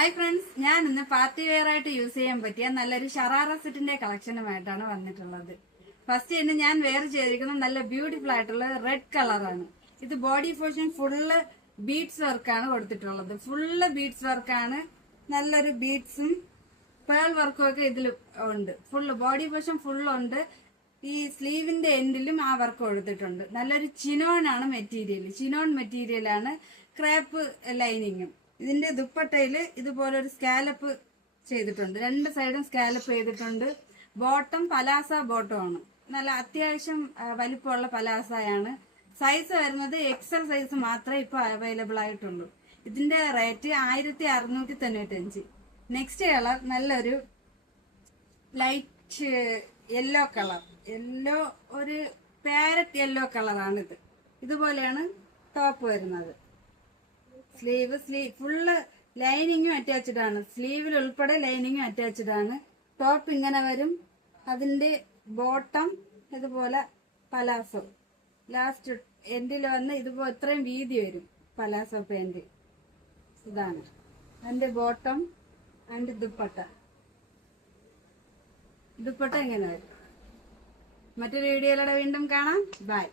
Hi friends, ഞാൻ ഇന്ന് party wear ആയിട്ട് യൂസ് ചെയ്യാൻ പറ്റിയ നല്ലൊരു ഷറാറ സെറ്റിന്റെ കളക്ഷനുമായിട്ടാണ് വന്നിട്ടുള്ളത്. ഫസ്റ്റ് തന്നെ ഞാൻ വെയർ ചെയ്തിരിക്കുന്നത് നല്ല ബ്യൂട്ടിഫുൾ ആയിട്ടുള്ള റെഡ് കളറാണ്. ഇത് ബോഡി പോർഷൻ ഫുള്ള് ബീഡ്സ് വർക്കാണ് കൊടുത്തിട്ടുള്ളത്. ഫുള്ള് ബീഡ്സ് വർക്കാണ്. നല്ലൊരു ബീഡ്സും പേൾ വർക്കും ഒക്കെ ഇതിൽ ഉണ്ട്. ഫുള്ള് ബോഡി പോർഷൻ ഫുള്ളുണ്ട്. ഈ സ്ലീവിന്റെ എൻഡിലും ആ വർക്ക് കൊടുത്തിട്ടുണ്ട്. നല്ലൊരു ചിനോൺ ആണ് മെറ്റീരിയൽ. ചിനോൺ മെറ്റീരിയലാണ്. ക്രേപ്പ് ലൈനിങ്ങും. ഇതിന്റെ ദുപ്പട്ടയില് ഇതുപോലെ ഒരു സ്കാലപ്പ് ചെയ്തിട്ടുണ്ട്. രണ്ട് സൈഡും സ്കാലപ്പ് ചെയ്തിട്ടുണ്ട്. ബോട്ടം പലാസ ബോട്ടമാണ്. നല്ല അത്യാവശ്യം വലിപ്പമുള്ള പലാസയാണ്. സൈസ് വരുന്നത് എക്സൽ സൈസ് മാത്രമേ ഇപ്പൊ അവൈലബിൾ ആയിട്ടുള്ളൂ. ഇതിന്റെ റേറ്റ് 1695. നെക്സ്റ്റ് കളർ നല്ലൊരു ലൈറ്റ് യെല്ലോ കളർ. യെല്ലോ ഒരു പാരറ്റ് യെല്ലോ കളറാണിത്. ഇതുപോലെയാണ് ടോപ്പ് വരുന്നത്. സ്ലീവ് ഫുള്ള് ലൈനിങ്ങും അറ്റാച്ച്ഡ് ആണ്. സ്ലീവിൽ ഉൾപ്പെടെ ലൈനിങ്ങും അറ്റാച്ച്ഡ് ആണ്. ടോപ്പ് ഇങ്ങനെ വരും. അതിന്റെ ബോട്ടം ഇതുപോലെ പലാസോ. ലാസ്റ്റ് എൻഡിൽ വന്ന് ഇതുപോലെ ഇത്രയും വീതി വരും പലാസോ പാന്റ്. ഇതാണ് അതിന്റെ ബോട്ടം. അതിന്റെ ദുപ്പട്ട ഇങ്ങനെ വരും. മറ്റൊരു വീഡിയോയിലൂടെ വീണ്ടും കാണാം. ബൈ.